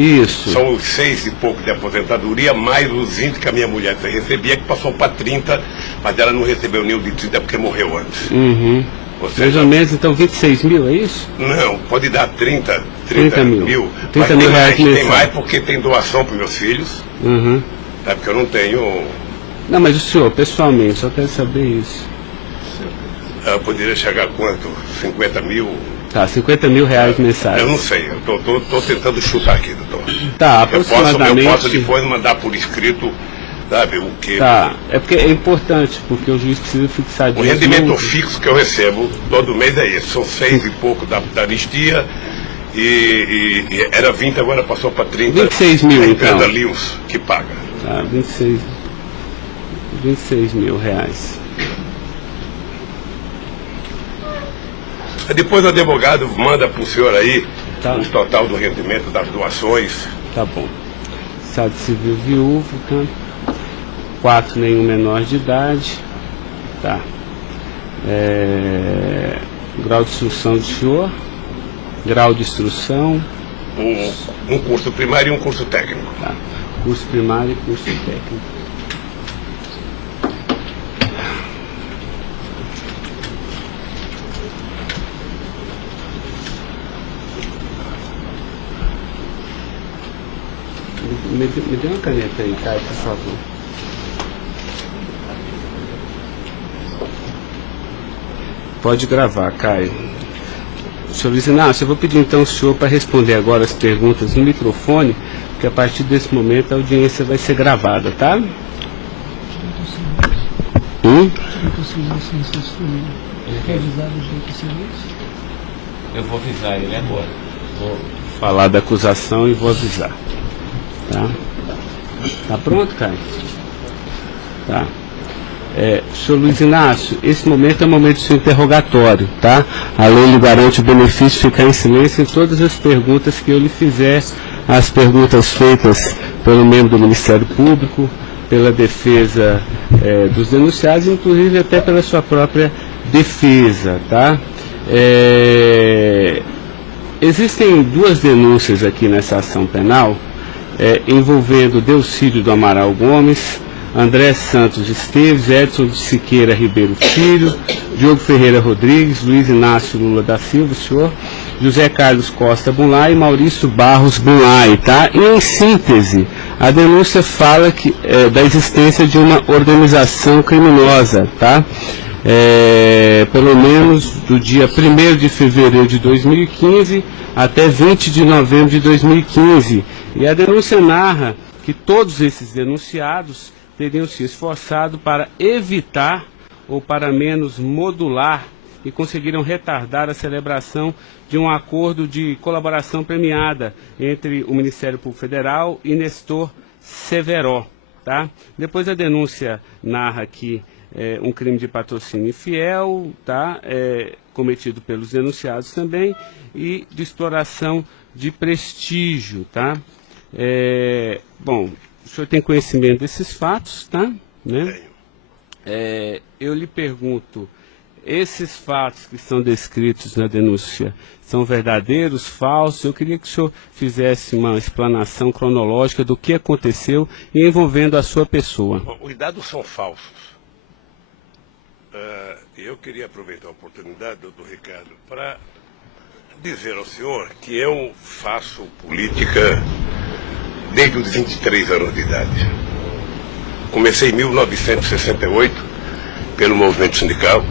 Isso. São os 6 e pouco de aposentadoria, mais os 20 que a minha mulher recebia, que passou para 30, mas ela não recebeu nenhum de 30 porque morreu antes. Uhum. Mais ou menos, então, 26 mil, é isso? Não, pode dar 30 mil. 30 mil reais mensais. Tem mais porque tem doação para meus filhos. Uhum. É porque eu não tenho... Não, mas o senhor, pessoalmente, só quero saber isso. Eu poderia chegar a quanto? 50 mil? Tá, 50 mil reais mensais. Eu não sei, eu tô tentando chutar aqui, doutor. Tá, aproximadamente... Eu posso depois mandar por escrito, sabe, o que... Tá, é porque é importante, porque o juiz precisa fixar disso. O rendimento fixo que eu recebo todo mês é esse, são 6 e pouco da anistia, e era 20, agora passou para 30. 26 mil, então. A Lins que paga. Tá, 26 mil reais. Depois o advogado manda para o senhor aí Tá. o total do rendimento das doações. Tá bom. Estado civil viúvo, tá? 4, nenhum menor de idade. Tá. Grau de instrução do senhor. Grau de instrução. Um curso primário e um curso técnico. Tá. Curso primário e curso técnico. Me dê uma caneta aí, Caio, por favor. Pode gravar, Caio. Senhor Luiz Inácio, eu vou pedir então ao senhor para responder agora as perguntas no microfone, porque a partir desse momento a audiência vai ser gravada, tá? Eu vou avisar ele agora. Vou falar da acusação e vou avisar. Tá pronto, Caio? Tá. Senhor Luiz Inácio, esse momento é o momento do seu interrogatório, tá? A lei lhe garante o benefício de ficar em silêncio em todas as perguntas que eu lhe fizer, as perguntas feitas pelo membro do Ministério Público, pela defesa dos denunciados, inclusive até pela sua própria defesa, tá? Existem 2 denúncias aqui nessa ação penal, envolvendo Delcídio do Amaral Gomes, André Santos Esteves, Edson de Siqueira Ribeiro Filho, Diogo Ferreira Rodrigues, Luiz Inácio Lula da Silva, senhor, José Carlos Costa Bunlai e Maurício Barros Bunlai, tá? E em síntese, a denúncia fala da existência de uma organização criminosa, tá? Pelo menos do dia 1º de fevereiro de 2015 até 20 de novembro de 2015. E a denúncia narra que todos esses denunciados teriam se esforçado para evitar ou para menos modular e conseguiram retardar a celebração de um acordo de colaboração premiada entre o Ministério Público Federal e Nestor Severo, tá? Depois a denúncia narra que um crime de patrocínio infiel, tá? Cometido pelos denunciados também, e de exploração de prestígio, tá? Bom, o senhor tem conhecimento desses fatos, tá? Né? Eu lhe pergunto, esses fatos que são descritos na denúncia são verdadeiros, falsos? Eu queria que o senhor fizesse uma explanação cronológica do que aconteceu e envolvendo a sua pessoa. Os dados são falsos. Eu queria aproveitar a oportunidade, doutor Ricardo, para dizer ao senhor que eu faço política desde os 23 anos de idade. Comecei em 1968 pelo movimento sindical.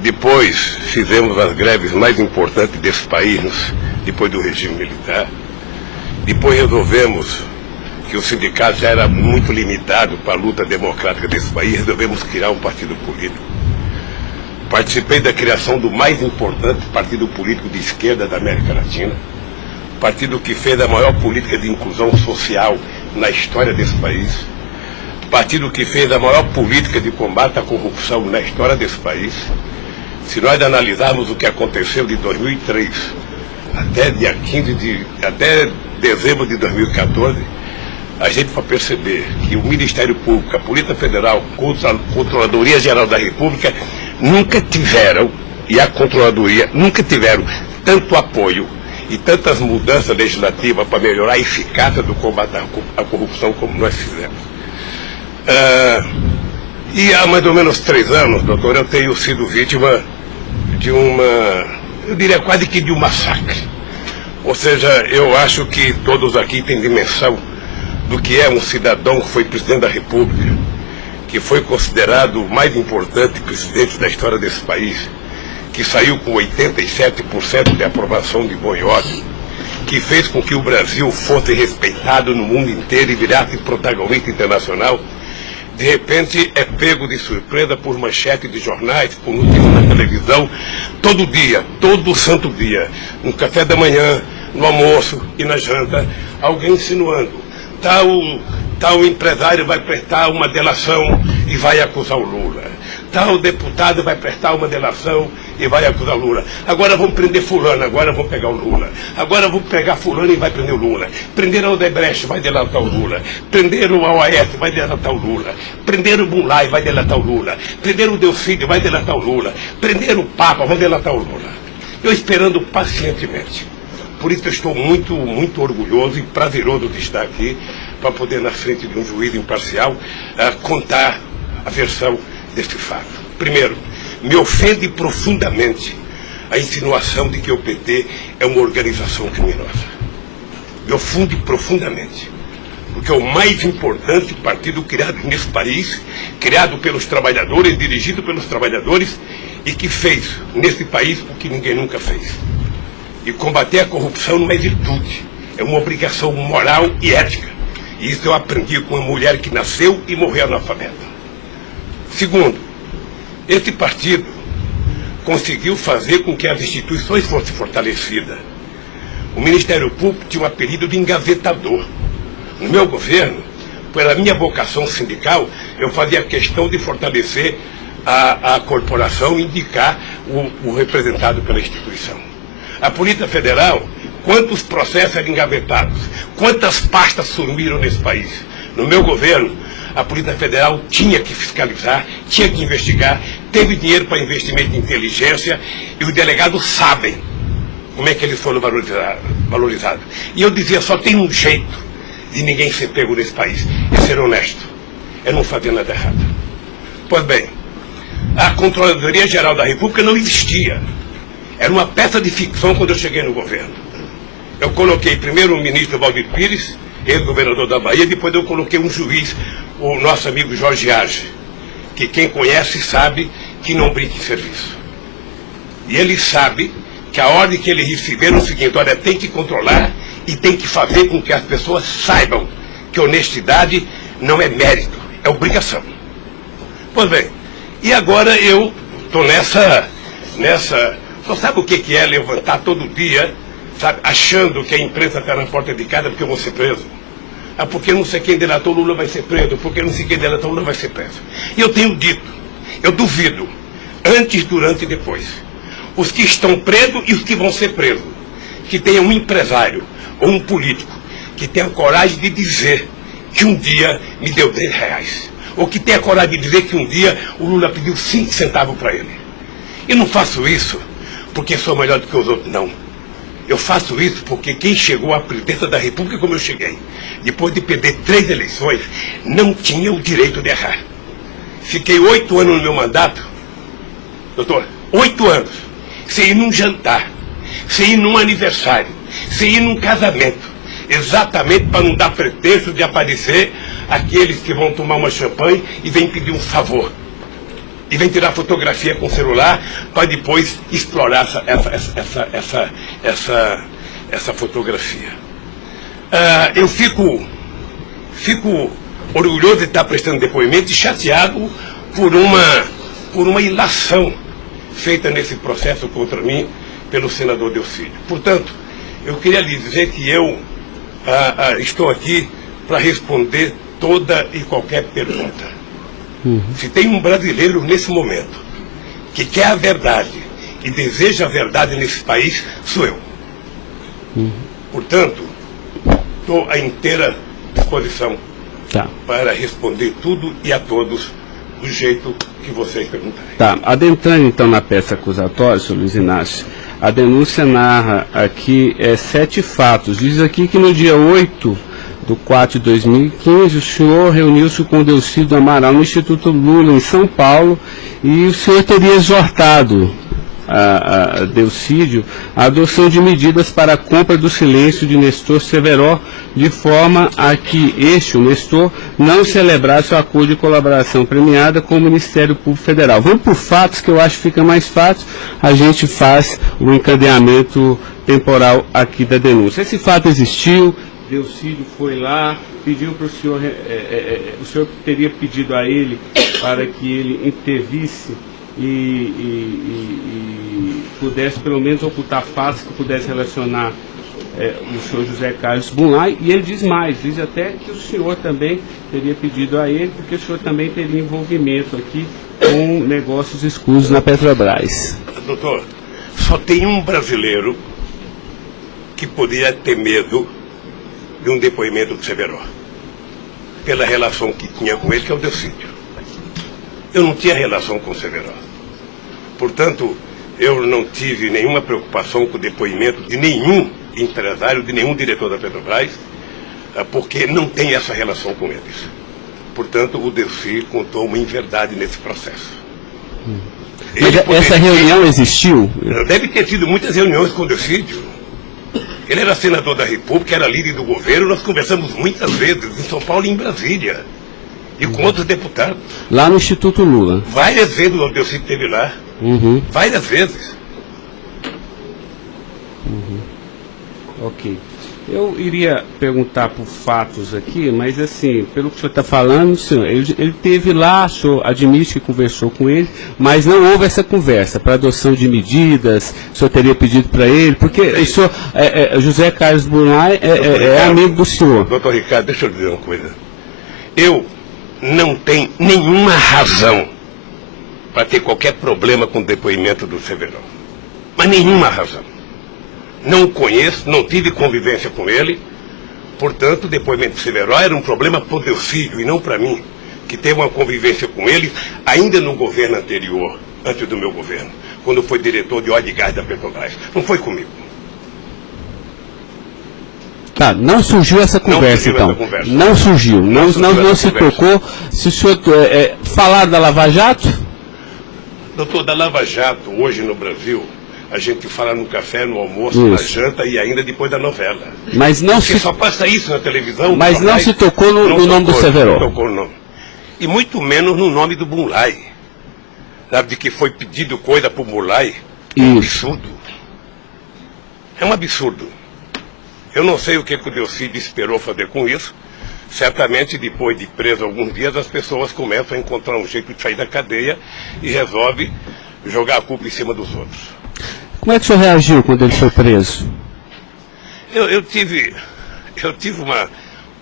Depois fizemos as greves mais importantes desse país, depois do regime militar. Depois resolvemos que o sindicato já era muito limitado para a luta democrática desse país, resolvemos criar um partido político. Participei da criação do mais importante partido político de esquerda da América Latina, partido que fez a maior política de inclusão social na história desse país, partido que fez a maior política de combate à corrupção na história desse país. Se nós analisarmos o que aconteceu de 2003 até dezembro de 2014, a gente vai perceber que o Ministério Público, a Polícia Federal, a Controladoria Geral da República nunca tiveram, e a Controladoria nunca tiveram tanto apoio e tantas mudanças legislativas para melhorar a eficácia do combate à corrupção como nós fizemos. E há mais ou menos 3 anos, doutor, eu tenho sido vítima de eu diria quase que de um massacre. Ou seja, eu acho que todos aqui têm dimensão do que é um cidadão que foi presidente da República, que foi considerado o mais importante presidente da história desse país, que saiu com 87% de aprovação de bom e ordem, que fez com que o Brasil fosse respeitado no mundo inteiro e virasse protagonista internacional. De repente é pego de surpresa por manchete de jornais, por notícias na televisão, todo dia, todo santo dia, no café da manhã, no almoço e na janta, alguém insinuando, tal empresário vai prestar uma delação e vai acusar o Lula. Tal deputado vai prestar uma delação e vai acusar o Lula. Agora vão prender fulano, agora vão pegar o Lula. Agora vão pegar fulano e vai prender o Lula. Prenderam o Odebrecht, vai delatar o Lula. Prenderam o OAS, vai delatar o Lula. Prenderam o Bunlai, vai delatar o Lula. Prenderam o Delcídio, vai delatar o Lula. Prenderam o Papa, vai delatar o Lula. Eu esperando pacientemente. Por isso eu estou muito, muito orgulhoso e prazeroso de estar aqui para poder, na frente de um juiz imparcial, contar a versão deste fato. Primeiro, me ofende profundamente a insinuação de que o PT é uma organização criminosa. Me ofende profundamente, porque é o mais importante partido criado nesse país, criado pelos trabalhadores, dirigido pelos trabalhadores, e que fez nesse país o que ninguém nunca fez. E combater a corrupção não é virtude, é uma obrigação moral e ética. E isso eu aprendi com uma mulher que nasceu e morreu analfabeta. Segundo, esse partido conseguiu fazer com que as instituições fossem fortalecidas. O Ministério Público tinha um apelido de engavetador. No meu governo, pela minha vocação sindical, eu fazia questão de fortalecer a corporação e indicar o representado pela instituição. A Polícia Federal, quantos processos eram engavetados, quantas pastas sumiram nesse país. No meu governo, a Polícia Federal tinha que fiscalizar, tinha que investigar, teve dinheiro para investimento em inteligência e os delegados sabem como é que eles foram valorizados. E eu dizia, só tem um jeito de ninguém ser pego nesse país, é ser honesto, é não fazer nada errado. Pois bem, a Controladoria Geral da República não existia. Era uma peça de ficção quando eu cheguei no governo. Eu coloquei primeiro o ministro Valdir Pires, ex-governador da Bahia, depois eu coloquei um juiz, o nosso amigo Jorge Arge, que quem conhece sabe que não brinca em serviço. E ele sabe que a ordem que ele recebeu é o seguinte, olha, tem que controlar e tem que fazer com que as pessoas saibam que honestidade não é mérito, é obrigação. Pois bem, e agora eu estou nessa... Só sabe o que é levantar todo dia, sabe, achando que a imprensa está na porta de casa porque eu vou ser preso? Ah, porque não sei quem delatou Lula vai ser preso, porque não sei quem delatou Lula vai ser preso. E eu tenho dito, eu duvido, antes, durante e depois, os que estão presos e os que vão ser presos, que tenham um empresário ou um político que tenha coragem de dizer que um dia me deu R$10, ou que tenha coragem de dizer que um dia o Lula pediu 5 centavos para ele. Eu não faço isso porque sou melhor do que os outros, não. Eu faço isso porque quem chegou à presidência da República como eu cheguei, depois de perder 3 eleições, não tinha o direito de errar. Fiquei 8 anos no meu mandato, doutor, 8 anos, sem ir num jantar, sem ir num aniversário, sem ir num casamento, exatamente para não dar pretexto de aparecer aqueles que vão tomar uma champanhe e vêm pedir um favor. E vem tirar fotografia com o celular para depois explorar essa fotografia. Eu fico orgulhoso de estar prestando depoimento e chateado por uma ilação feita nesse processo contra mim pelo senador Delcídio. Portanto, eu queria lhe dizer que eu estou aqui para responder toda e qualquer pergunta. Se tem um brasileiro nesse momento que quer a verdade e deseja a verdade nesse país, sou eu. Portanto, estou à inteira disposição para responder tudo e a todos do jeito que vocês perguntarem. Tá, adentrando então na peça acusatória, senhor Luiz Inácio, A denúncia narra aqui 7 fatos. Diz aqui que no dia 8/4/2015, o senhor reuniu-se com o Delcídio Amaral no Instituto Lula, em São Paulo, e o senhor teria exortado a Delcídio a adoção de medidas para a compra do silêncio de Nestor Severo, de forma a que o Nestor, não celebrasse o acordo de colaboração premiada com o Ministério Público Federal. Vamos por fatos, que eu acho que fica mais fácil, a gente faz o encadeamento temporal aqui da denúncia. Esse fato existiu, Delcídio foi lá, pediu para o senhor, o senhor teria pedido a ele para que ele intervisse e pudesse pelo menos ocultar fatos que pudesse relacionar o senhor José Carlos Bunlai, e ele diz mais, diz até que o senhor também teria pedido a ele, porque o senhor também teria envolvimento aqui com negócios escusos na Petrobras. Doutor, só tem um brasileiro que poderia ter medo de um depoimento do Severo, pela relação que tinha com ele, que é o Delcídio. Eu não tinha relação com o Severo. Portanto, eu não tive nenhuma preocupação com o depoimento de nenhum empresário, de nenhum diretor da Petrobras, porque não tem essa relação com eles. Portanto, o Delcídio contou uma inverdade nesse processo. Essa reunião existiu? Deve ter tido muitas reuniões com o Delcídio. Ele era senador da República, era líder do governo, nós conversamos muitas vezes em São Paulo e em Brasília. E com outros deputados. Lá no Instituto Lula? Várias vezes o Delcídio esteve lá. Várias vezes. Ok. Eu iria perguntar por fatos aqui, mas assim, pelo que o senhor está falando, senhor, ele teve lá, o senhor admite que conversou com ele, mas não houve essa conversa para adoção de medidas, o senhor teria pedido para ele, porque o senhor, José Carlos Bunlai é amigo do senhor. Doutor Ricardo, deixa eu dizer uma coisa. Eu não tenho nenhuma razão para ter qualquer problema com o depoimento do Severo. Mas nenhuma razão. Não o conheço, não tive convivência com ele. Portanto, o depoimento do Severo era um problema para o Delcídio e não para mim, que teve uma convivência com ele ainda no governo anterior, antes do meu governo, quando foi diretor de óleo e gás da Petrobras. Não foi comigo. Tá, não surgiu essa conversa, então. Não surgiu, não se tocou. Se o senhor falar da Lava Jato? Doutor, da Lava Jato, hoje no Brasil, a gente fala no café, no almoço, na janta e ainda depois da novela. Mas não porque só passa isso na televisão. Mas não se tocou no nome do Severo. Não tocou no nome. E muito menos no nome do Bunlai. Sabe, de que foi pedido coisa para o Bunlai. É um absurdo. É um absurdo. Eu não sei o que o Delcídio esperou fazer com isso. Certamente, depois de preso alguns dias, as pessoas começam a encontrar um jeito de sair da cadeia e resolve jogar a culpa em cima dos outros. Como é que o senhor reagiu quando ele foi preso? Eu tive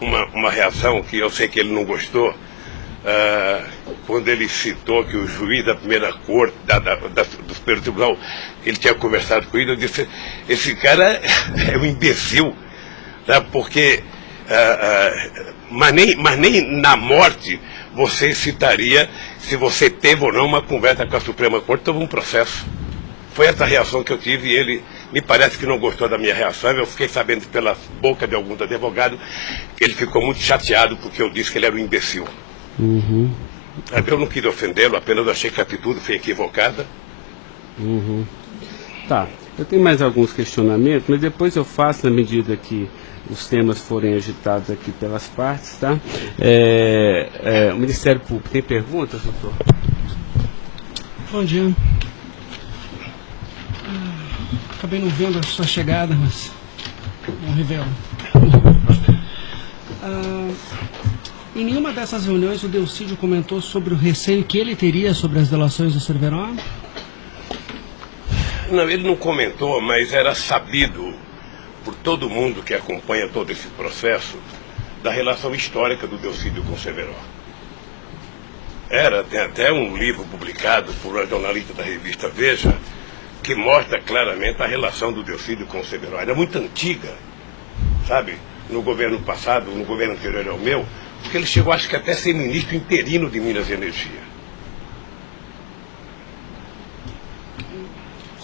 uma reação que eu sei que ele não gostou, quando ele citou que o juiz da primeira corte, do Superior Tribunal, ele tinha conversado com ele. Eu disse, esse cara é um imbecil, sabe? Porque mas nem na morte você citaria se você teve ou não uma conversa com a Suprema Corte sobre um processo. Foi essa reação que eu tive e ele me parece que não gostou da minha reação. Eu fiquei sabendo pela boca de alguns advogados que ele ficou muito chateado porque eu disse que ele era um imbecil. Eu não quis ofendê-lo, apenas achei que a atitude foi equivocada. Tá, eu tenho mais alguns questionamentos, mas depois eu faço na medida que os temas forem agitados aqui pelas partes, tá? O Ministério Público tem perguntas, doutor? Bom dia. Acabei não vendo a sua chegada, mas não revelo. Em nenhuma dessas reuniões o Delcídio comentou sobre o receio que ele teria sobre as delações do Severo? Não, ele não comentou, mas era sabido por todo mundo que acompanha todo esse processo da relação histórica do Delcídio com o Severo. Tem até um livro publicado por uma jornalista da revista Veja que mostra claramente a relação do Delcídio com o Severo. Era muito antiga, sabe? No governo passado, no governo anterior ao meu, porque ele chegou, acho que até a ser ministro interino de Minas e Energia.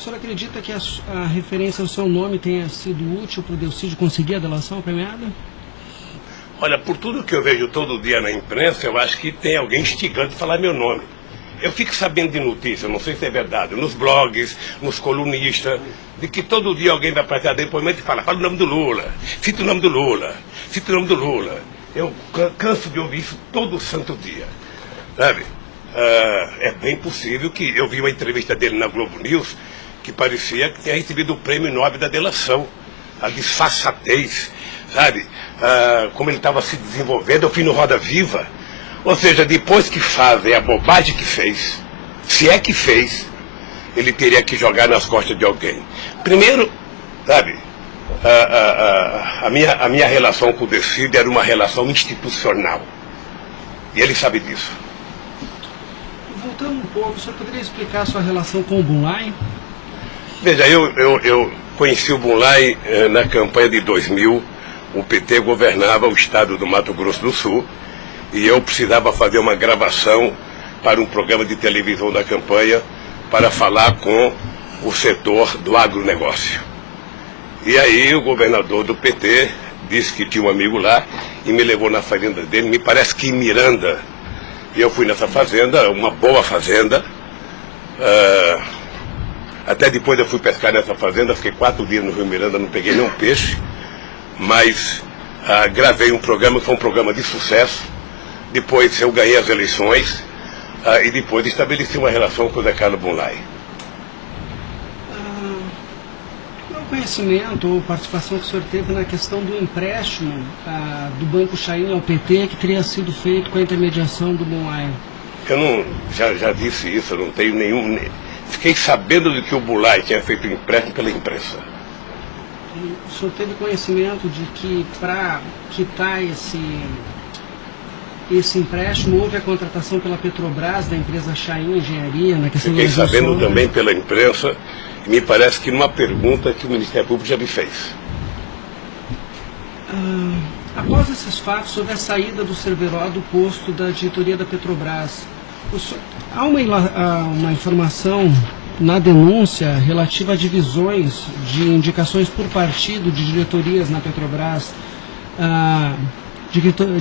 O senhor acredita que a referência ao seu nome tenha sido útil para o Delcídio conseguir a delação premiada? Olha, por tudo que eu vejo todo dia na imprensa, eu acho que tem alguém instigando a falar meu nome. Eu fico sabendo de notícia, não sei se é verdade, nos blogs, nos colunistas, de que todo dia alguém vai para depoimento e fala o nome do Lula, cita o nome do Lula, cita o nome do Lula. Eu canso de ouvir isso todo santo dia, sabe? É bem possível que eu vi uma entrevista dele na Globo News que parecia que tinha recebido o prêmio Nobel da delação, a disfarçatez, sabe? Como ele estava se desenvolvendo, eu fui no Roda Viva. Ou seja, depois que fazem a bobagem que fez, se é que fez, ele teria que jogar nas costas de alguém. Primeiro, sabe, a minha relação com o Delcídio era uma relação institucional. E ele sabe disso. Voltando um pouco, o senhor poderia explicar a sua relação com o Bunlai? Veja, eu conheci o Bunlai na campanha de 2000. O PT governava o estado do Mato Grosso do Sul. E eu precisava fazer uma gravação para um programa de televisão da campanha para falar com o setor do agronegócio. E aí o governador do PT disse que tinha um amigo lá e me levou na fazenda dele, me parece que em Miranda. E eu fui nessa fazenda, uma boa fazenda. Até depois eu fui pescar nessa fazenda, fiquei 4 dias no Rio Miranda, não peguei nenhum peixe. Mas gravei um programa que foi um programa de sucesso. Depois eu ganhei as eleições e depois estabeleci uma relação com o Zé Carlos Bunlai. Qual o conhecimento ou participação que o senhor teve na questão do empréstimo do Banco Chain ao PT que teria sido feito com a intermediação do Bunlai? Eu não, já disse isso, eu não tenho nenhum... Fiquei sabendo de que o Bunlai tinha feito um empréstimo pela imprensa. O senhor teve conhecimento de que para quitar esse empréstimo houve a contratação pela Petrobras da empresa Chain Engenharia na questão Fiquei da sabendo também pela imprensa, e me parece que numa pergunta que o Ministério Público já me fez. Após esses fatos sobre a saída do Cerveró do posto da diretoria da Petrobras, há uma informação na denúncia relativa a divisões de indicações por partido de diretorias na Petrobras.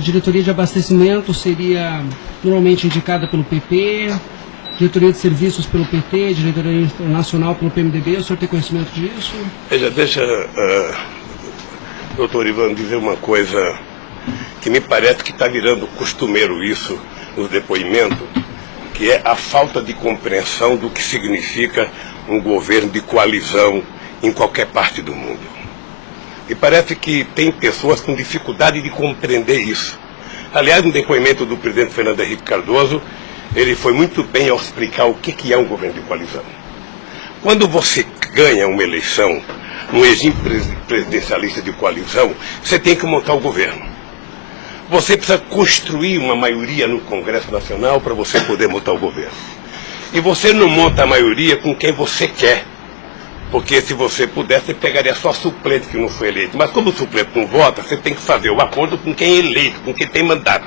Diretoria de abastecimento seria normalmente indicada pelo PP, diretoria de serviços pelo PT, diretoria nacional pelo PMDB. O senhor tem conhecimento disso? Veja, deixa, doutor Ivan, dizer uma coisa que me parece que está virando costumeiro isso no depoimento, que é a falta de compreensão do que significa um governo de coalizão em qualquer parte do mundo. E parece que tem pessoas com dificuldade de compreender isso. Aliás, no depoimento do presidente Fernando Henrique Cardoso, ele foi muito bem ao explicar o que é um governo de coalizão. Quando você ganha uma eleição, um regime presidencialista de coalizão, você tem que montar o governo. Você precisa construir uma maioria no Congresso Nacional para você poder montar o governo. E você não monta a maioria com quem você quer. Porque se você pudesse, você pegaria só suplente que não foi eleito. Mas como o suplente não vota, você tem que fazer o acordo com quem é eleito, com quem tem mandato.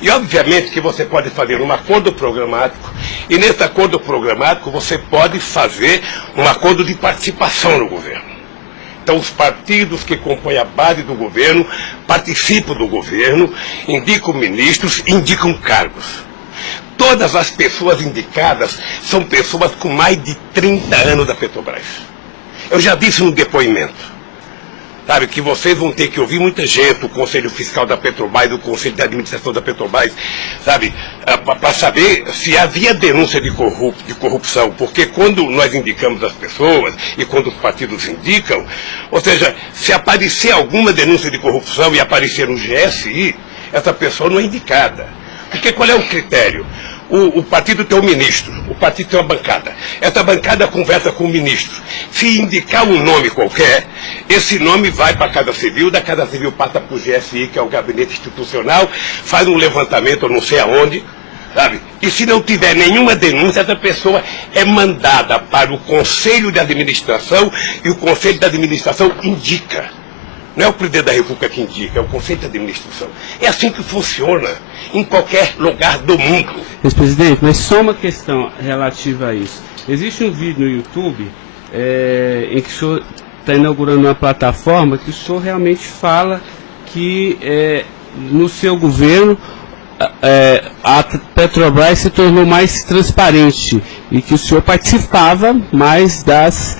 E obviamente que você pode fazer um acordo programático, e nesse acordo programático você pode fazer um acordo de participação no governo. Então os partidos que compõem a base do governo participam do governo, indicam ministros, indicam cargos. Todas as pessoas indicadas são pessoas com mais de 30 anos da Petrobras. Eu já disse no depoimento, sabe, que vocês vão ter que ouvir muita gente, o Conselho Fiscal da Petrobras, o Conselho de Administração da Petrobras, sabe, para saber se havia denúncia de corrupção, porque quando nós indicamos as pessoas e quando os partidos indicam, ou seja, se aparecer alguma denúncia de corrupção e aparecer no GSI, essa pessoa não é indicada. Porque qual é o critério? O partido tem um ministro, o partido tem uma bancada. Essa bancada conversa com o ministro. Se indicar um nome qualquer, esse nome vai para a Casa Civil, da Casa Civil passa para o GSI, que é o Gabinete Institucional, faz um levantamento, eu não sei aonde, sabe? E se não tiver nenhuma denúncia, essa pessoa é mandada para o Conselho de Administração e o Conselho de Administração indica. Não é o presidente da República que indica, é o Conselho de Administração. É assim que funciona em qualquer lugar do mundo. Ex-presidente, mas só uma questão relativa a isso. Existe um vídeo no YouTube em que o senhor está inaugurando uma plataforma que o senhor realmente fala que no seu governo a Petrobras se tornou mais transparente e que o senhor participava mais das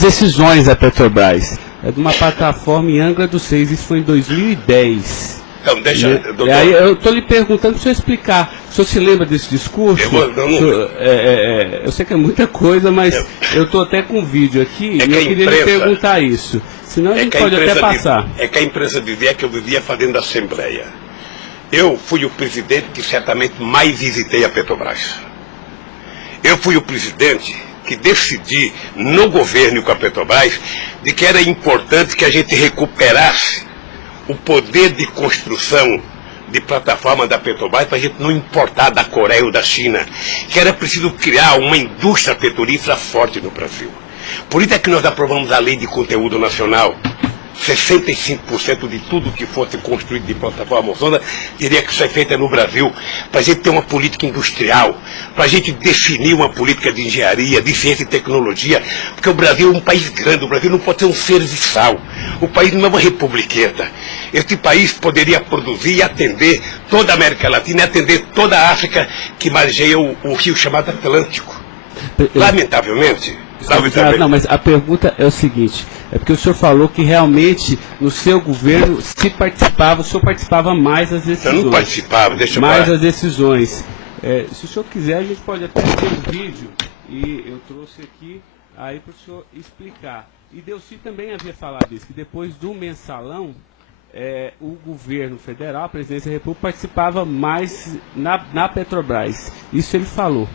decisões da Petrobras. É de uma plataforma em Angra dos Reis, isso foi em 2010. Então, deixa, doutor. E aí eu estou lhe perguntando para o senhor explicar. O senhor se lembra desse discurso? Eu sei que é muita coisa, mas eu estou até com um vídeo aqui e eu queria lhe perguntar isso. Senão a gente pode até passar. É que a imprensa dizia que eu vivia fazendo assembleia. Eu fui o presidente que certamente mais visitei a Petrobras. Eu fui o presidente que decidi no governo e com a Petrobras de que era importante que a gente recuperasse o poder de construção de plataforma da Petrobras para a gente não importar da Coreia ou da China, que era preciso criar uma indústria petrolífera forte no Brasil. Por isso é que nós aprovamos a Lei de Conteúdo Nacional. 65% de tudo que fosse construído de plataforma ozona teria que ser feita no Brasil, para a gente ter uma política industrial, para a gente definir uma política de engenharia, de ciência e tecnologia, porque o Brasil é um país grande, o Brasil não pode ser um serviçal, o país não é uma republiqueta. Este país poderia produzir e atender toda a América Latina e atender toda a África que margeia o rio chamado Atlântico. Lamentavelmente. Não, mas a pergunta é o seguinte, é porque o senhor falou que realmente no seu governo o senhor participava mais das decisões. Eu não participava, deixa eu mais das decisões. Se o senhor quiser, a gente pode até ter um vídeo, e eu trouxe aqui aí para o senhor explicar. E Delcy também havia falado isso, que depois do mensalão, o governo federal, a presidência da República, participava mais na Petrobras. Isso ele falou.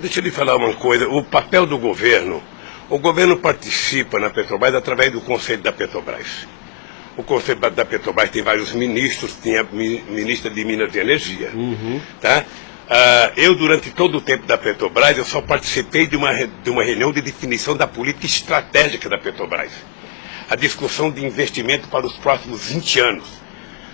Deixa eu lhe falar uma coisa, o papel do governo, o governo participa na Petrobras através do Conselho da Petrobras. O Conselho da Petrobras tem vários ministros, tem a ministra de Minas e Energia. Tá? Eu, durante todo o tempo da Petrobras, eu só participei de uma reunião de definição da política estratégica da Petrobras. A discussão de investimento para os próximos 20 anos.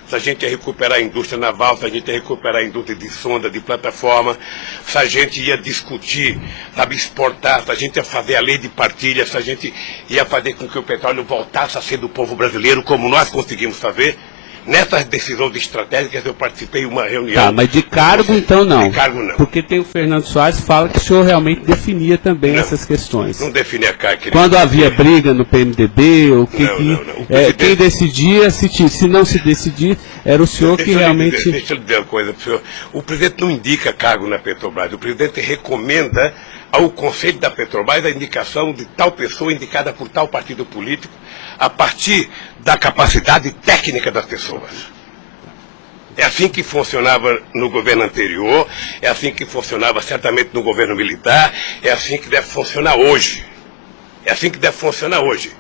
Se a gente ia recuperar a indústria naval, se a gente ia recuperar a indústria de sonda, de plataforma, se a gente ia discutir, sabe, exportar, se a gente ia fazer a lei de partilha, se a gente ia fazer com que o petróleo voltasse a ser do povo brasileiro, como nós conseguimos fazer. Nessas decisões estratégicas eu participei de uma reunião. Tá, mas de cargo então não. De cargo não. Porque tem o Fernando Soares que fala que o senhor realmente definia também essas questões. Não definia cargo. Quando havia briga no PMDB, ou quem decidia, se não se decidir, era o senhor que realmente... Deixa eu lhe dizer uma coisa para o senhor. O presidente não indica cargo na Petrobras, o presidente recomenda ao Conselho da Petrobras a indicação de tal pessoa indicada por tal partido político, a partir da capacidade técnica das pessoas. É assim que funcionava no governo anterior, é assim que funcionava certamente no governo militar, é assim que deve funcionar hoje. É assim que deve funcionar hoje.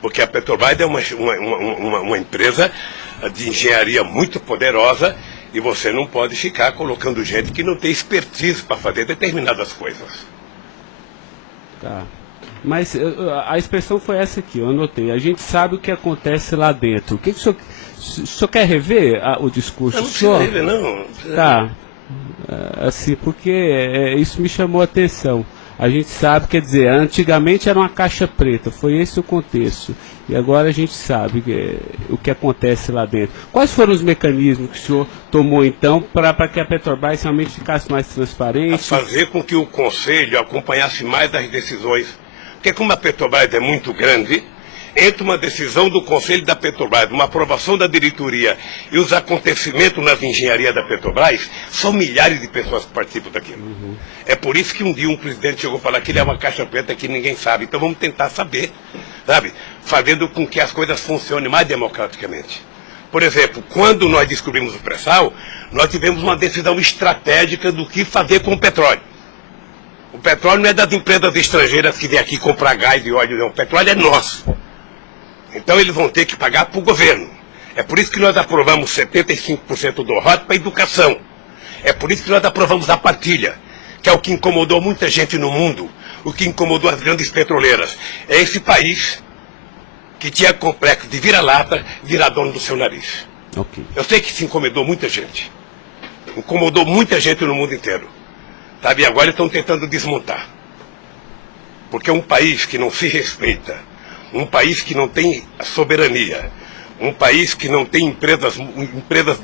Porque a Petrobras é uma empresa de engenharia muito poderosa e você não pode ficar colocando gente que não tem expertise para fazer determinadas coisas. Tá. Mas a expressão foi essa aqui, eu anotei. A gente sabe o que acontece lá dentro. O senhor quer rever o discurso? Não precisa rever, não. Tá. Assim, porque isso me chamou a atenção. A gente sabe, quer dizer, antigamente era uma caixa preta, foi esse o contexto. E agora a gente sabe o que acontece lá dentro. Quais foram os mecanismos que o senhor tomou, então, para que a Petrobras realmente ficasse mais transparente? A fazer com que o Conselho acompanhasse mais as decisões. Porque como a Petrobras é muito grande, entre uma decisão do Conselho da Petrobras, uma aprovação da diretoria e os acontecimentos nas engenharias da Petrobras, são milhares de pessoas que participam daquilo. É por isso que um dia um presidente chegou a falar que ele é uma caixa preta que ninguém sabe. Então vamos tentar saber, sabe? Fazendo com que as coisas funcionem mais democraticamente. Por exemplo, quando nós descobrimos o pré-sal, nós tivemos uma decisão estratégica do que fazer com o petróleo. O petróleo não é das empresas estrangeiras que vêm aqui comprar gás e óleo, não. O petróleo é nosso. Então eles vão ter que pagar para o governo. É por isso que nós aprovamos 75% do ROT para a educação. É por isso que nós aprovamos a partilha, que é o que incomodou muita gente no mundo, o que incomodou as grandes petroleiras. É esse país que tinha complexo de vira-lata, virar dono do seu nariz. Okay. Eu sei que isso incomodou muita gente. Incomodou muita gente no mundo inteiro. Sabe, e agora eles estão tentando desmontar. Porque um país que não se respeita, um país que não tem soberania, um país que não tem empresas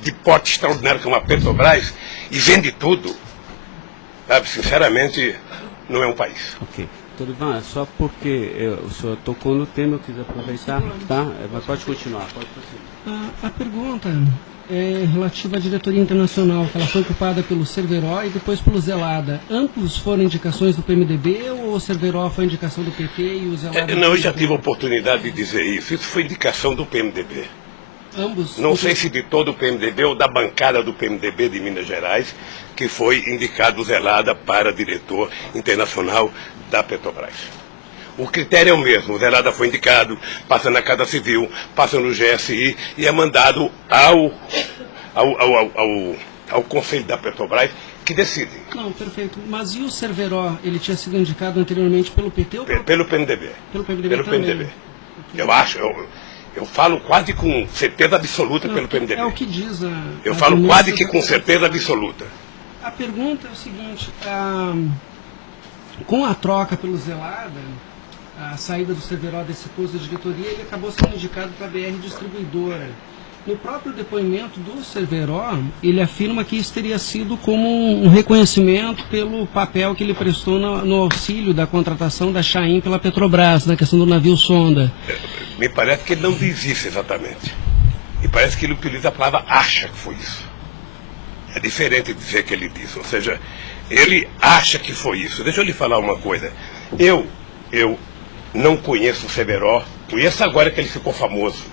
de porte extraordinário como a Petrobras e vende tudo, sabe, sinceramente, não é um país. Ok. Doutor Ivan, só porque o senhor tocou no tema, eu quis aproveitar, tá? Mas pode continuar, pode prosseguir. A pergunta é relativa à diretoria internacional, que ela foi ocupada pelo Cerveró e depois pelo Zelada. Ambos foram indicações do PMDB ou o Cerveró foi indicação do PT e o Zelada... Não, eu já tive a oportunidade de dizer isso. Isso foi indicação do PMDB. Ambos? Não sei se de todo o PMDB ou da bancada do PMDB de Minas Gerais, que foi indicado o Zelada para diretor internacional da Petrobras. O critério é o mesmo. O Zelada foi indicado, passa na Casa Civil, passa no GSI e é mandado ao Conselho da Petrobras, que decide. Não, perfeito. Mas e o Cerveró? Ele tinha sido indicado anteriormente pelo PT ou pelo PMDB? Pelo PMDB Pelo também. PMDB. Eu acho, eu falo quase com certeza absoluta pelo PMDB. É o que diz a... Eu falo quase que com certeza absoluta. A pergunta é o seguinte, com a troca pelo Zelada, a saída do Cerveró desse posto de diretoria, ele acabou sendo indicado para a BR Distribuidora. No próprio depoimento do Cerveró, ele afirma que isso teria sido como um reconhecimento pelo papel que ele prestou no auxílio da contratação da Chaim pela Petrobras, na questão do navio sonda. Me parece que ele não diz isso exatamente. Me parece que ele utiliza a palavra acha que foi isso. É diferente de dizer que ele disse. Ou seja, ele acha que foi isso. Deixa eu lhe falar uma coisa. Eu não conheço o Cerveró. Conheço agora que ele ficou famoso.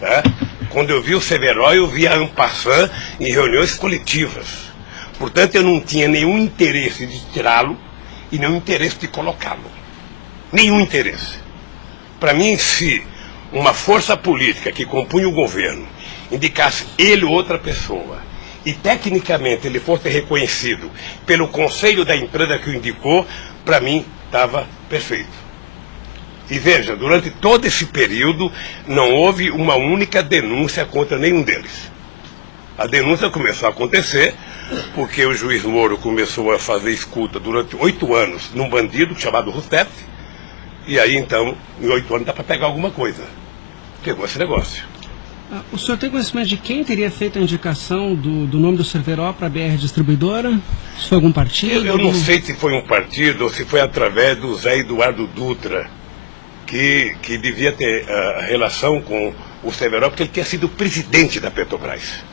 Tá? Quando eu vi o Cerveró, eu vi a en passant em reuniões coletivas. Portanto, eu não tinha nenhum interesse de tirá-lo e nenhum interesse de colocá-lo. Nenhum interesse. Para mim, se uma força política que compunha o governo indicasse ele ou outra pessoa e tecnicamente ele fosse reconhecido pelo conselho da empresa que o indicou, para mim estava perfeito. E veja, durante todo esse período não houve uma única denúncia contra nenhum deles. A denúncia começou a acontecer porque o juiz Moro começou a fazer escuta durante 8 anos num bandido chamado Rousseff, e aí então, em 8 anos dá para pegar alguma coisa. Pegou esse negócio. O senhor tem conhecimento de quem teria feito a indicação do nome do Cerveró para a BR Distribuidora? Se foi algum partido? Eu não sei se foi um partido ou se foi através do Zé Eduardo Dutra, que devia ter relação com o Cerveró, porque ele tinha sido presidente da Petrobras.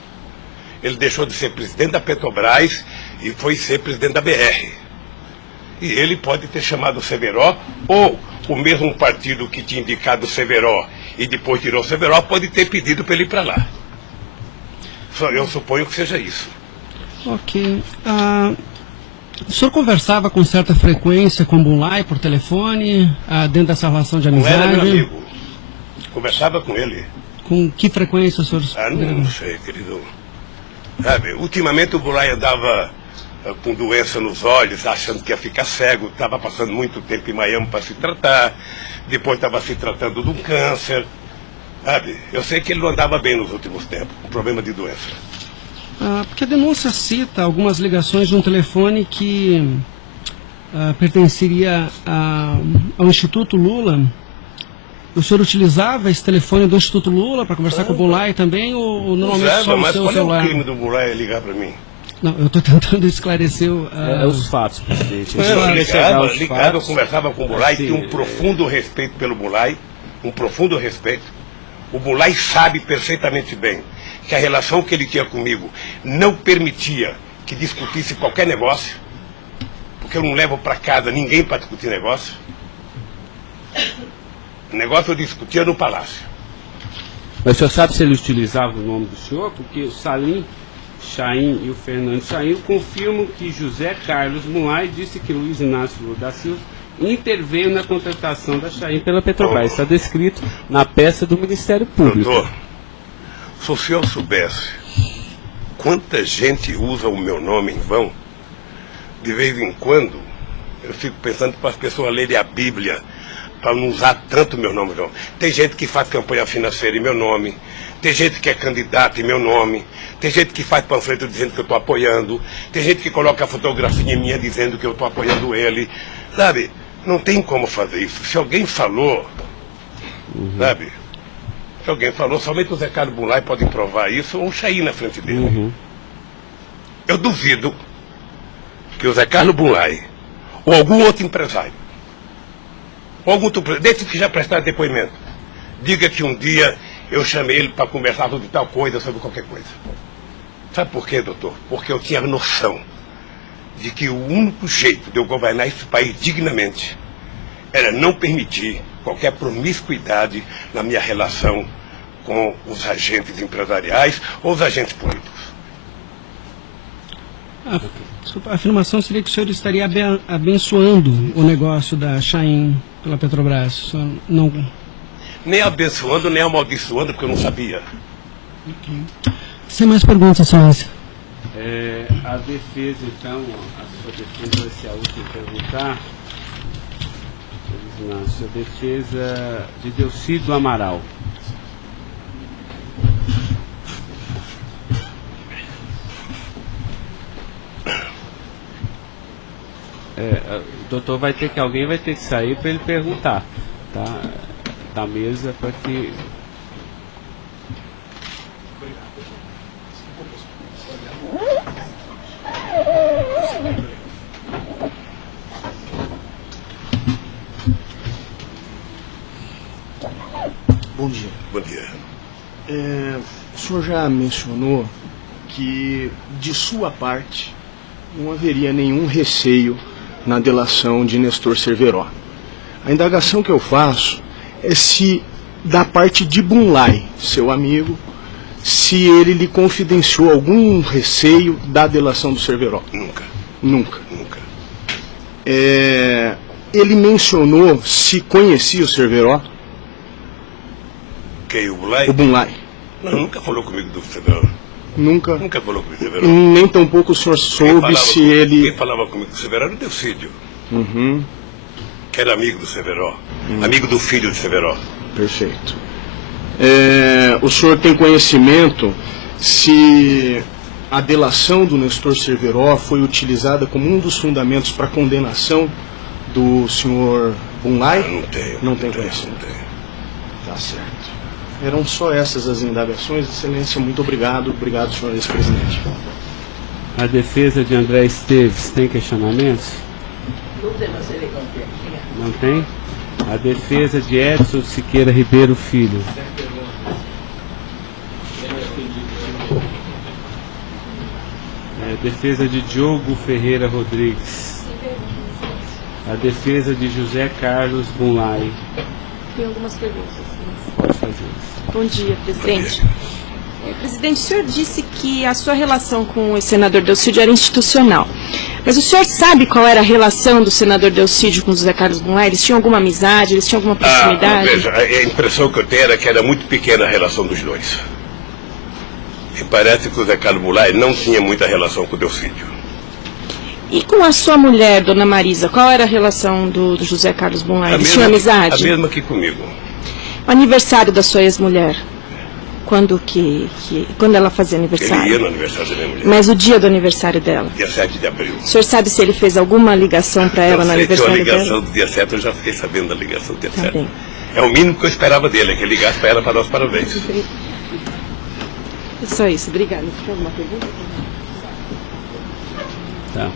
Ele deixou de ser presidente da Petrobras e foi ser presidente da BR. E ele pode ter chamado o Cerveró, ou o mesmo partido que tinha indicado o Cerveró e depois tirou o Cerveró pode ter pedido para ele ir para lá. Eu suponho que seja isso. Ok. O senhor conversava com certa frequência com o Bulay por telefone, dentro dessa relação de amizade? Não era meu amigo. Conversava com ele. Com que frequência o senhor... Não sei, querido. Sabe, ultimamente o Bulay andava com doença nos olhos, achando que ia ficar cego, estava passando muito tempo em Miami para se tratar, depois estava se tratando de um câncer. Sabe, eu sei que ele não andava bem nos últimos tempos, com problema de doença. Porque a denúncia cita algumas ligações de um telefone que pertenceria ao Instituto Lula. O senhor utilizava esse telefone do Instituto Lula para conversar com o Bulay também, ou normalmente só o mas seu qual celular? É o crime do Bulay ligar para mim? Não, eu estou tentando esclarecer os fatos, presidente. Eu ligava, eu conversava com o Bulay, tinha um profundo respeito pelo Bulay, um profundo respeito. O Bulay sabe perfeitamente bem que a relação que ele tinha comigo não permitia que discutisse qualquer negócio, porque eu não levo para casa ninguém para discutir negócio. O negócio eu discutia no palácio. Mas o senhor sabe se ele utilizava o nome do senhor? Porque o Salim Chaim e o Fernando Chaim confirmam que José Carlos Mulay disse que Luiz Inácio Lula da Silva interveio na contratação da Chaim pela Petrobras. Está descrito na peça do Ministério Público. Doutor, se o senhor soubesse quanta gente usa o meu nome em vão, de vez em quando eu fico pensando para as pessoas lerem a Bíblia, para não usar tanto meu nome. Não. Tem gente que faz campanha financeira em meu nome, tem gente que é candidato em meu nome, tem gente que faz panfleto dizendo que eu estou apoiando, tem gente que coloca a fotografia minha dizendo que eu estou apoiando ele. Sabe, Não tem como fazer isso. Se alguém falou, sabe? Se alguém falou, somente o Zé Carlos Bunlai pode provar isso, ou o Chaí na frente dele. Eu duvido que o Zé Carlos Bunlai, ou algum outro empresário, ou algum outro, desses que já prestaram depoimento, diga que um dia eu chamei ele para conversar sobre tal coisa, sobre qualquer coisa. Sabe por quê, doutor? Porque eu tinha noção de que o único jeito de eu governar esse país dignamente era não permitir qualquer promiscuidade na minha relação com os agentes empresariais ou os agentes políticos. A afirmação seria que o senhor estaria abençoando o negócio da Chaim pela Petrobras. O senhor não... Nem abençoando, nem amaldiçoando, porque eu não sabia. Sem mais perguntas, excelência. A defesa, então, a sua defesa vai ser a última a perguntar. A sua defesa de Delcídio Amaral. Doutor, alguém vai ter que sair para ele perguntar, tá? Da mesa para que... Bom dia. Bom dia. O senhor já mencionou que, de sua parte, não haveria nenhum receio na delação de Nestor Cerveró. A indagação que eu faço é se, da parte de Bunlai, seu amigo, se ele lhe confidenciou algum receio da delação do Cerveró. Nunca. Nunca. Nunca. Ele mencionou se conhecia o Cerveró? Quem, o Bunlai? O Bunlai. Não, nunca falou comigo do Cerveró. Nunca? Nunca falou comigo do Cerveró. Nem tampouco o senhor soube se ele... Quem falava comigo do Cerveró era o Delcídio. Uhum. Que era amigo do Cerveró. Amigo do filho do Cerveró. Perfeito. O senhor tem conhecimento se a delação do Nestor Cerveró foi utilizada como um dos fundamentos para a condenação do senhor Bunlai? Não tenho. Não tem conhecimento. Não tenho. Tá certo. Eram só essas as indagações. Excelência, muito obrigado. Obrigado, senhor ex-presidente. A defesa de André Esteves tem questionamentos? Não tem? A defesa de Edson Siqueira Ribeiro Filho. A defesa de Diogo Ferreira Rodrigues. A defesa de José Carlos Bunlai. Tem algumas perguntas. Pode fazer isso. Bom dia, presidente. Presidente, o senhor disse que a sua relação com o senador Delcídio era institucional. Mas o senhor sabe qual era a relação do senador Delcídio com o José Carlos Bunlai? Eles tinham alguma amizade? Eles tinham alguma proximidade? Veja, a impressão que eu tenho era que era muito pequena a relação dos dois. E parece que o José Carlos Bunlai não tinha muita relação com o Delcídio. E com a sua mulher, dona Marisa, qual era a relação do José Carlos Bunlai? Eles tinham amizade? A mesma que comigo. O aniversário da sua ex-mulher? Quando ela fazia aniversário? Ele ia no aniversário da minha mulher. Mas o dia do aniversário dela? Dia 7 de abril. O senhor sabe se ele fez alguma ligação para ela no aniversário dela? A ligação do dia 7, eu já fiquei sabendo da ligação do dia 7. Bem. É o mínimo que eu esperava dele, é que ele ligasse para ela para dar os parabéns. É só isso, obrigada. Tem alguma pergunta? Tá.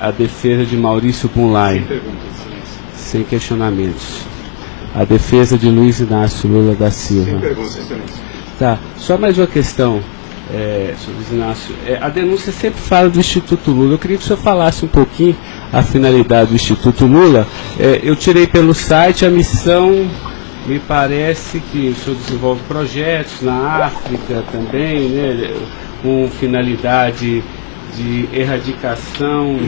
A defesa de Maurício Bunlai. Sem questionamentos. A defesa de Luiz Inácio Lula da Silva. Sem perguntas, excelência. Tá. Só mais uma questão, senhor Luiz Inácio. A denúncia sempre fala do Instituto Lula. Eu queria que o senhor falasse um pouquinho a finalidade do Instituto Lula. Eu tirei pelo site a missão. Me parece que o senhor desenvolve projetos na África também, né, com finalidade de erradicação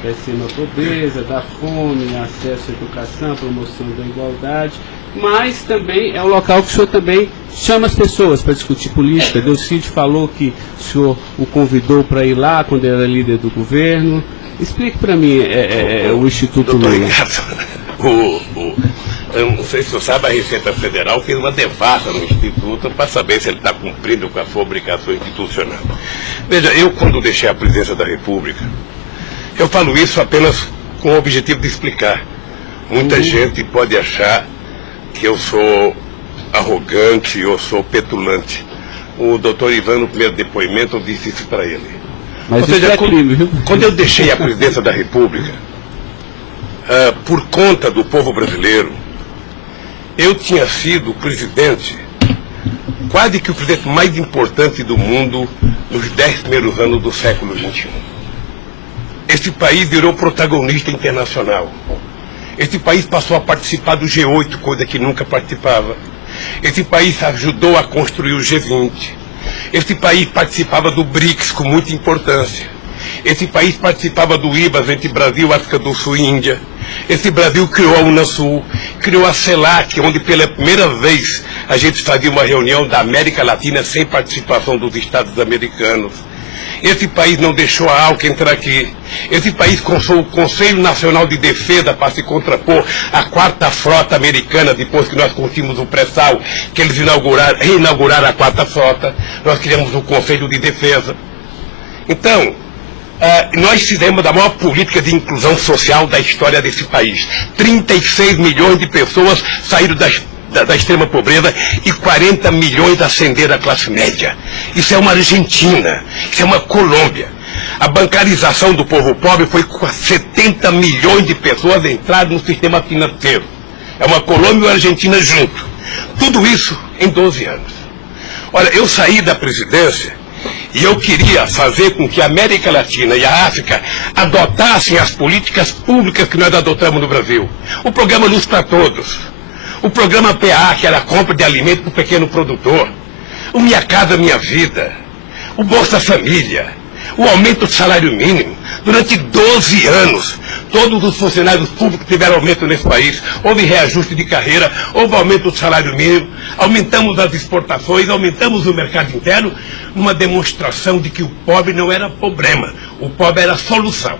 da extrema pobreza, da fome, acesso à educação, promoção da igualdade, mas também é um local que o senhor também chama as pessoas para discutir política. Delcídio falou que o senhor o convidou para ir lá quando era líder do governo. Explique para mim o Instituto Doutor Lula. Ricardo, eu não sei se você sabe, a Receita Federal fez uma devassa no Instituto para saber se ele está cumprindo com a sua obrigação institucional. Veja, eu quando deixei a presidência da República, eu falo isso apenas com o objetivo de explicar. Muita gente pode achar que eu sou arrogante ou sou petulante. O doutor Ivan, no primeiro depoimento, eu disse isso para ele. Mas ou seja, isso é crime, viu? quando eu deixei a presidência da República, por conta do povo brasileiro, eu tinha sido o presidente, quase que o presidente mais importante do mundo nos 10 primeiros anos do século XXI. Esse país virou protagonista internacional. Esse país passou a participar do G8, coisa que nunca participava. Esse país ajudou a construir o G20. Esse país participava do BRICS com muita importância. Esse país participava do IBAS entre Brasil, África do Sul e Índia. Esse Brasil criou a Unasul, criou a CELAC, onde pela primeira vez a gente fazia uma reunião da América Latina sem participação dos Estados americanos. Esse país não deixou a ALCA entrar aqui. Esse país construiu o Conselho Nacional de Defesa para se contrapor à 4ª Frota Americana, depois que nós conseguimos o pré-sal, que eles reinauguraram a 4ª Frota. Nós criamos o Conselho de Defesa. Então, nós fizemos a maior política de inclusão social da história desse país. 36 milhões de pessoas saíram da extrema pobreza e 40 milhões ascenderam à classe média. Isso é uma Argentina, isso é uma Colômbia. A bancarização do povo pobre foi com 70 milhões de pessoas entraram no sistema financeiro. É uma Colômbia e uma Argentina junto. Tudo isso em 12 anos. Olha, eu saí da presidência e eu queria fazer com que a América Latina e a África adotassem as políticas públicas que nós adotamos no Brasil. O programa Luz para Todos. O programa PA, que era a compra de alimento para o pequeno produtor. O Minha Casa Minha Vida. O Bolsa Família. O aumento do salário mínimo. Durante 12 anos, todos os funcionários públicos tiveram aumento nesse país. Houve reajuste de carreira, houve aumento do salário mínimo. Aumentamos as exportações, aumentamos o mercado interno, numa demonstração de que o pobre não era problema. O pobre era a solução.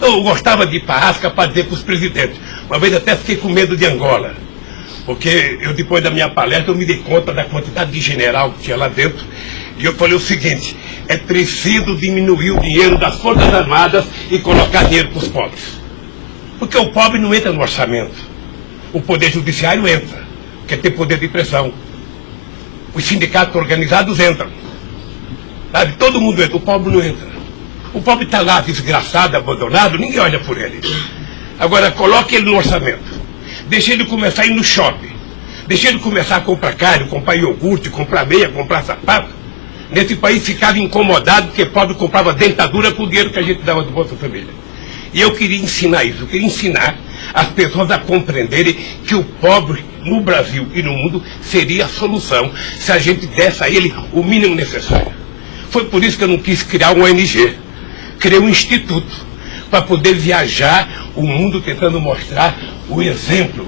Eu gostava de ir para a África para dizer para os presidentes. Uma vez até fiquei com medo de Angola. Porque eu, depois da minha palestra, eu me dei conta da quantidade de general que tinha lá dentro. E eu falei o seguinte, é preciso diminuir o dinheiro das Forças Armadas e colocar dinheiro para os pobres. Porque o pobre não entra no orçamento. O Poder Judiciário entra, porque tem poder de pressão. Os sindicatos organizados entram. Sabe? Todo mundo entra, o pobre não entra. O pobre está lá, desgraçado, abandonado, ninguém olha por ele. Agora, coloque ele no orçamento. Deixa ele começar a ir no shopping. Deixa ele começar a comprar carne, comprar iogurte, comprar meia, comprar sapato. Nesse país ficava incomodado porque pobre comprava dentadura com o dinheiro que a gente dava do Bolsa Família. E eu queria ensinar isso, eu queria ensinar as pessoas a compreenderem que o pobre no Brasil e no mundo seria a solução se a gente desse a ele o mínimo necessário. Foi por isso que eu não quis criar um ONG. Criei um instituto para poder viajar o mundo tentando mostrar o exemplo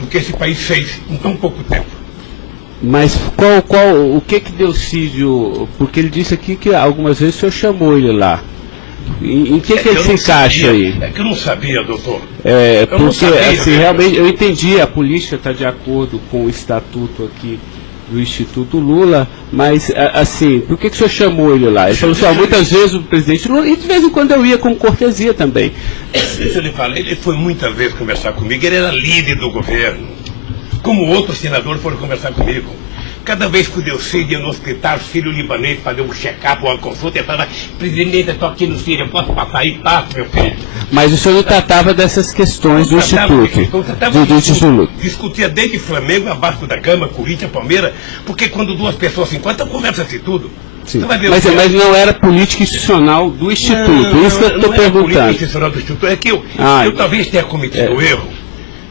do que esse país fez em tão pouco tempo. Mas o que Delcídio, porque ele disse aqui que algumas vezes o senhor chamou ele lá. Em que ele se encaixa aí? É que eu não sabia, doutor. Porque assim, realmente, eu entendi, a política está de acordo com o estatuto aqui do Instituto Lula, mas assim, por que o senhor chamou ele lá? Ele falou assim, muitas vezes o presidente Lula, e de vez em quando eu ia com cortesia também. Deixa eu lhe falar, ele foi muitas vezes conversar comigo, ele era líder do governo. Como outros senadores foram conversar comigo. Cada vez que o Delcídio ia no hospital sírio-libanês fazer um check-up ou uma consulta, ele falava, presidente, eu estou aqui no Sírio, eu posso passar aí? Passo, meu filho. Mas o senhor não tratava dessas questões do Instituto? Discutia desde Flamengo a Vasco da Gama, Corinthians, Palmeiras, porque quando duas pessoas se encontram, conversa-se tudo. Sim. Mas não era política institucional do Instituto, isso que eu estou perguntando. Política institucional do Instituto, é que eu talvez tenha cometido erro,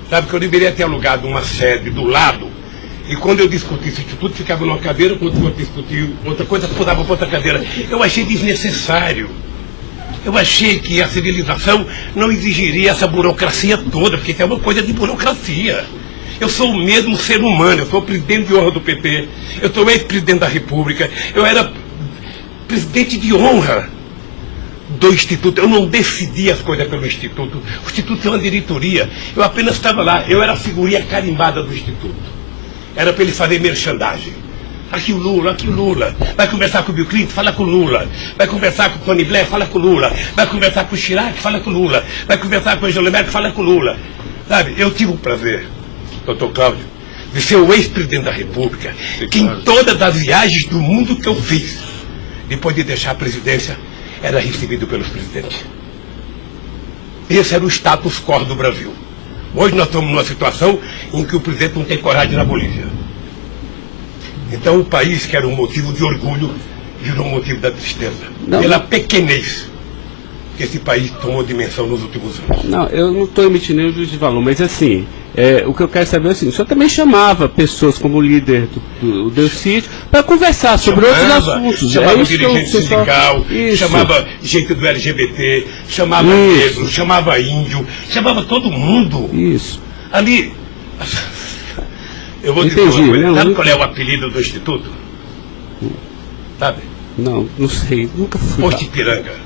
sabe, que eu deveria ter alugado uma sede do lado. E quando eu discuti esse instituto, ficava numa cadeira, quando eu discutia outra coisa, pulava para outra cadeira. Eu achei desnecessário. Eu achei que a civilização não exigiria essa burocracia toda, porque isso é uma coisa de burocracia. Eu sou o mesmo ser humano, eu sou presidente de honra do PT, eu sou ex-presidente da República, eu era presidente de honra do Instituto. Eu não decidi as coisas pelo Instituto. O Instituto tem uma diretoria. Eu apenas estava lá, eu era a figurinha carimbada do Instituto. Era para ele fazer merchandising. Aqui o Lula. Vai conversar com o Bill Clinton, fala com o Lula. Vai conversar com o Tony Blair, fala com o Lula. Vai conversar com o Chirac, fala com o Lula. Vai conversar com o Angela Merkel, fala com o Lula. Sabe, eu tive o prazer, doutor Cláudio, de ser o ex-presidente da República, que em todas as viagens do mundo que eu fiz, depois de deixar a presidência, era recebido pelos presidentes. Esse era o status quo do Brasil. Hoje nós estamos numa situação em que o presidente não tem coragem na Bolívia. Então o país, que era um motivo de orgulho, virou um motivo da tristeza. Pela pequenez que esse país tomou dimensão nos últimos anos. Não, eu não estou emitindo nenhum juízo de valor, mas assim, o que eu quero saber é assim, o senhor também chamava pessoas como líder do Delcídio para conversar sobre outros assuntos. Chamava dirigente sindical, chamava gente do LGBT, chamava negro, chamava índio, chamava todo mundo. Isso. Ali, eu vou dizer uma coisa, sabe qual é o apelido do Instituto? Sabe? Não sei, nunca fui. Posto Ipiranga.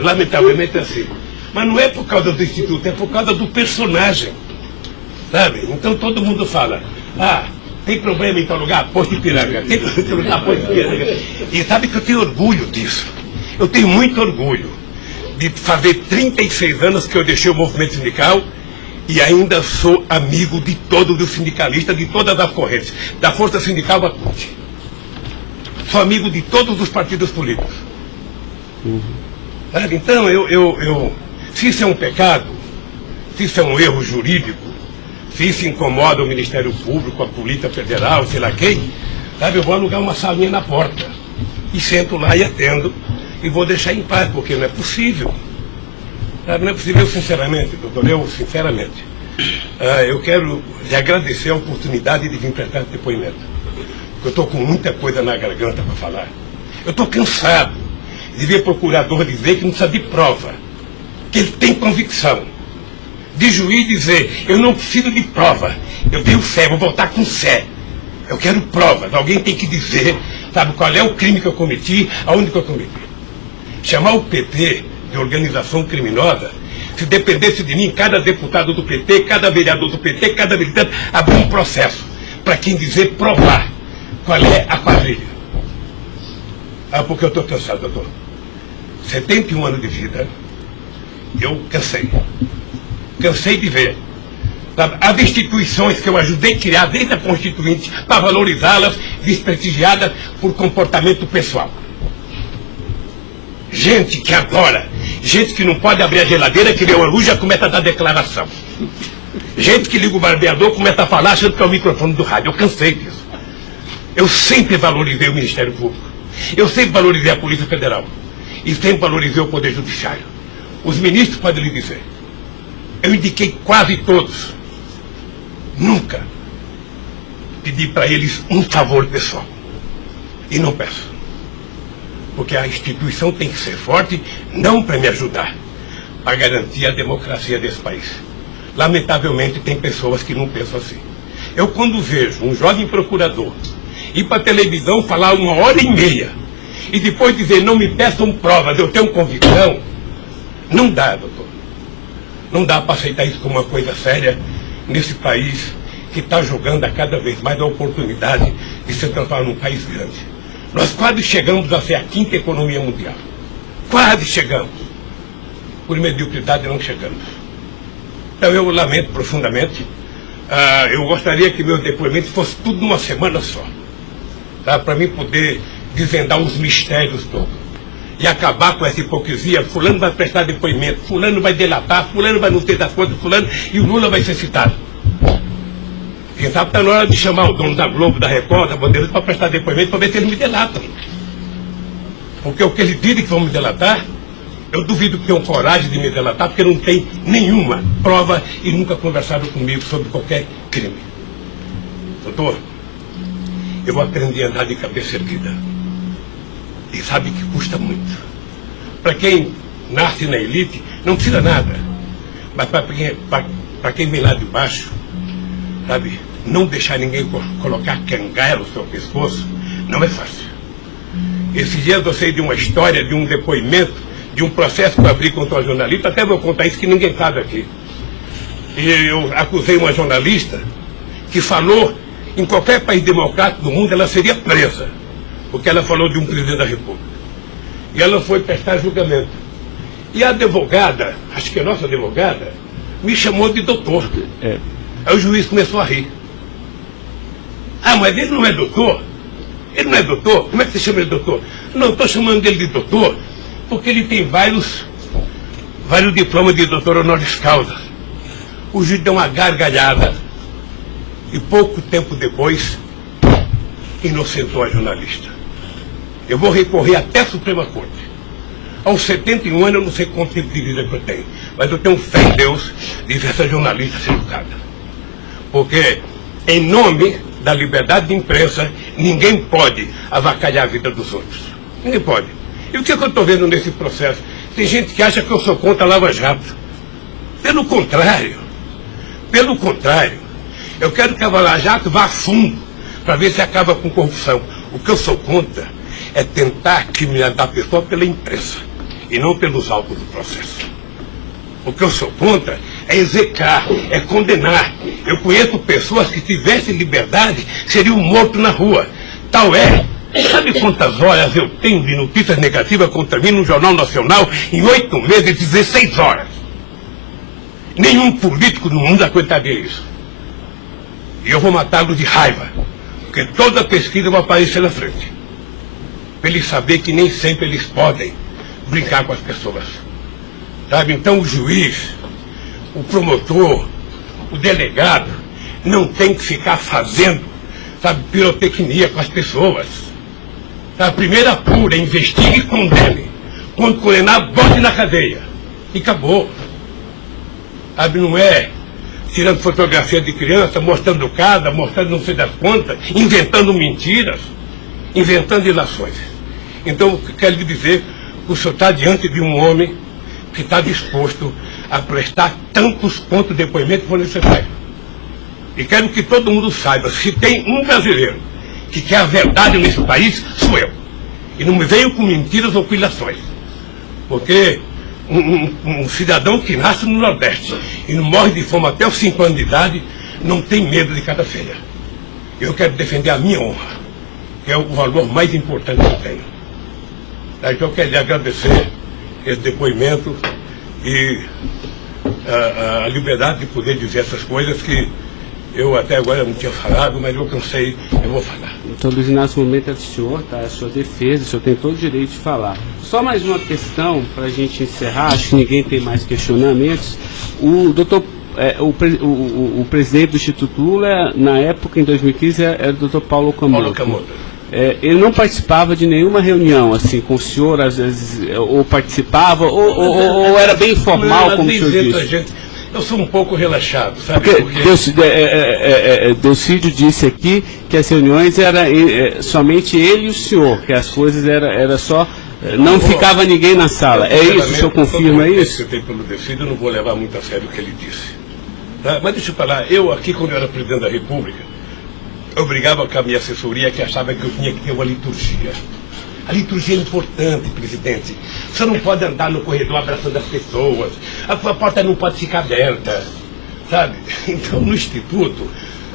Lamentavelmente é assim. Mas não é por causa do Instituto, é por causa do personagem. Sabe? Então todo mundo fala, tem problema em tal lugar? Posto Ipiranga. Tem problema em tal lugar? Posto Ipiranga. E sabe que eu tenho orgulho disso. Eu tenho muito orgulho de fazer 36 anos que eu deixei o movimento sindical e ainda sou amigo de todos os sindicalistas, de todas as correntes, da Força Sindical à CUT. Sou amigo de todos os partidos políticos. Então, se isso é um pecado, se isso é um erro jurídico, se isso incomoda o Ministério Público, a Polícia Federal, sei lá quem, sabe, eu vou alugar uma salinha na porta e sento lá e atendo e vou deixar em paz, porque não é possível. Sabe, não é possível, sinceramente, doutor, eu quero lhe agradecer a oportunidade de vir prestar esse depoimento. Eu estou com muita coisa na garganta para falar. Eu estou cansado de ver procurador dizer que não precisa de prova, que ele tem convicção. De juiz dizer, eu não preciso de prova, eu tenho fé, vou voltar com fé. Eu quero provas, alguém tem que dizer, sabe, qual é o crime que eu cometi, aonde que eu cometi. Chamar o PT de organização criminosa, se dependesse de mim, cada deputado do PT, cada vereador do PT, cada militante, abrir um processo para quem dizer provar qual é a quadrilha. Porque eu estou cansado, doutor. 71 anos de vida, eu cansei. Cansei de ver, sabe, as instituições que eu ajudei a criar desde a Constituinte para valorizá-las, desprestigiadas por comportamento pessoal. Gente que adora, gente que não pode abrir a geladeira, que vê uma luz já começa a dar declaração. Gente que liga o barbeador, começa a falar achando que é o microfone do rádio. Eu cansei disso. Eu sempre valorizei o Ministério Público. Eu sempre valorizei a Polícia Federal. E sempre valorizei o Poder Judiciário. Os ministros podem lhe dizer. Eu indiquei quase todos. Nunca pedi para eles um favor pessoal. E não peço. Porque a instituição tem que ser forte, não para me ajudar, para garantir a democracia desse país. Lamentavelmente, tem pessoas que não pensam assim. Eu, quando vejo um jovem procurador ir para a televisão falar 1h30 e depois dizer, não me peçam provas, eu tenho convicção, não dá, doutor. Não dá para aceitar isso como uma coisa séria nesse país que está jogando a cada vez mais a oportunidade de se transformar num país grande. Nós quase chegamos a ser a 5ª economia mundial. Quase chegamos. Por mediocridade não chegamos. Então eu lamento profundamente. Eu gostaria que meus depoimentos fossem tudo numa semana só. Tá? Para mim poder desvendar os mistérios todos. E acabar com essa hipocrisia. Fulano vai prestar depoimento, fulano vai delatar, fulano vai não ter das contas, fulano, e o Lula vai ser citado. Quem sabe está na hora de chamar o dono da Globo, da Record, da Bandeirantes para prestar depoimento para ver se eles me delatam. Porque o que eles dizem que vão me delatar, eu duvido que tenham coragem de me delatar, porque não tem nenhuma prova e nunca conversaram comigo sobre qualquer crime. Doutor, eu aprendi a andar de cabeça erguida. E sabe que custa muito. Para quem nasce na elite, não precisa nada. Mas para quem vem lá de baixo, sabe, não deixar ninguém colocar cangaia no seu pescoço, não é fácil. Esses dias eu sei de uma história, de um depoimento, de um processo que eu abri contra uma jornalista, até vou contar isso que ninguém sabe aqui. E eu acusei uma jornalista que falou, em qualquer país democrático do mundo, ela seria presa, porque ela falou de um presidente da República. E ela foi prestar julgamento. E a advogada, acho que a nossa advogada, me chamou de doutor. Aí o juiz começou a rir. Ah, mas ele não é doutor? Ele não é doutor? Como é que você chama ele de doutor? Não, estou chamando ele de doutor porque ele tem vários diplomas de doutor honoris causa. O juiz deu uma gargalhada e pouco tempo depois inocentou a jornalista. Eu vou recorrer até a Suprema Corte. Aos 71 anos eu não sei quanto tempo de vida que eu tenho, mas eu tenho fé em Deus de ver essa jornalista ser educada. Porque, em nome da liberdade de imprensa, ninguém pode avacalhar a vida dos outros. Ninguém pode. E o que eu estou vendo nesse processo? Tem gente que acha que eu sou contra a Lava Jato. Pelo contrário, eu quero que a Lava Jato vá a fundo para ver se acaba com corrupção. O que eu sou contra é tentar criminalizar a pessoa pela imprensa e não pelos autos do processo. O que eu sou contra é execrar, é condenar. Eu conheço pessoas que tivessem liberdade seriam mortos na rua. Tal é. Sabe quantas horas eu tenho de notícias negativas contra mim no Jornal Nacional em 8 meses, 16 horas? Nenhum político no mundo aguentaria isso. E eu vou matá-los de raiva, porque toda pesquisa vai aparecer na frente. Para eles saberem que nem sempre eles podem brincar com as pessoas. Sabe? Então o juiz, o promotor, o delegado, não tem que ficar fazendo, sabe, pirotecnia com as pessoas. A primeira apura, investigue e condene. Quando condenar, bote na cadeia. E acabou. Sabe, não é tirando fotografia de criança, mostrando casa, mostrando não sei das quantas, inventando mentiras, inventando ilações. Então, eu quero lhe dizer que o senhor está diante de um homem que está disposto a prestar tantos pontos de depoimento que for necessário. E quero que todo mundo saiba, se tem um brasileiro que quer a verdade nesse país, sou eu. E não me venham com mentiras ou com ilações. Porque um cidadão que nasce no Nordeste e não morre de fome até os 5 anos de idade, não tem medo de cada feira. Eu quero defender a minha honra, que é o valor mais importante que eu tenho. Então eu quero lhe agradecer esse depoimento e a liberdade de poder dizer essas coisas que eu até agora não tinha falado, mas eu cansei, eu vou falar. Então, Luiz Inácio, o momento é do senhor, tá? É a sua defesa, o senhor tem todo o direito de falar. Só mais uma questão para a gente encerrar, acho que ninguém tem mais questionamentos. O presidente do Instituto Lula, na época, em 2015, era o doutor Paulo Okamoto. Ele não participava de nenhuma reunião, assim, com o senhor, às vezes, ou participava, ou era bem informal, como o senhor disse? Eu sou um pouco relaxado, sabe? Porque Delcídio disse aqui que as reuniões eram somente ele e o senhor, que as coisas era só... Não ficava ninguém na sala. É isso? O senhor confirma isso? Eu tenho pelo Delcídio, eu não vou levar muito a sério o que ele disse. Tá? Mas deixa eu falar, eu aqui, quando eu era presidente da República, eu brigava com a minha assessoria que achava que eu tinha que ter uma liturgia. A liturgia é importante, presidente. Você não pode andar no corredor abraçando as pessoas. A sua porta não pode ficar aberta, sabe? Então, no Instituto,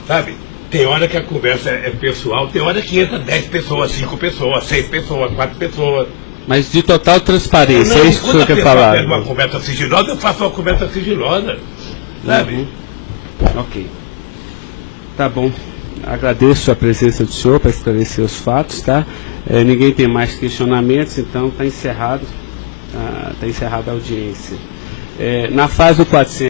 sabe, tem hora que a conversa é pessoal, tem hora que entra 10 pessoas, 5 pessoas, 6 pessoas, 4 pessoas. Mas de total transparência, é isso que o senhor quer falar? Quando uma conversa sigilosa, eu faço uma conversa sigilosa, sabe? Ok. Tá bom. Agradeço a presença do senhor para esclarecer os fatos, tá? Ninguém tem mais questionamentos, então está encerrado a audiência. Na fase do 400...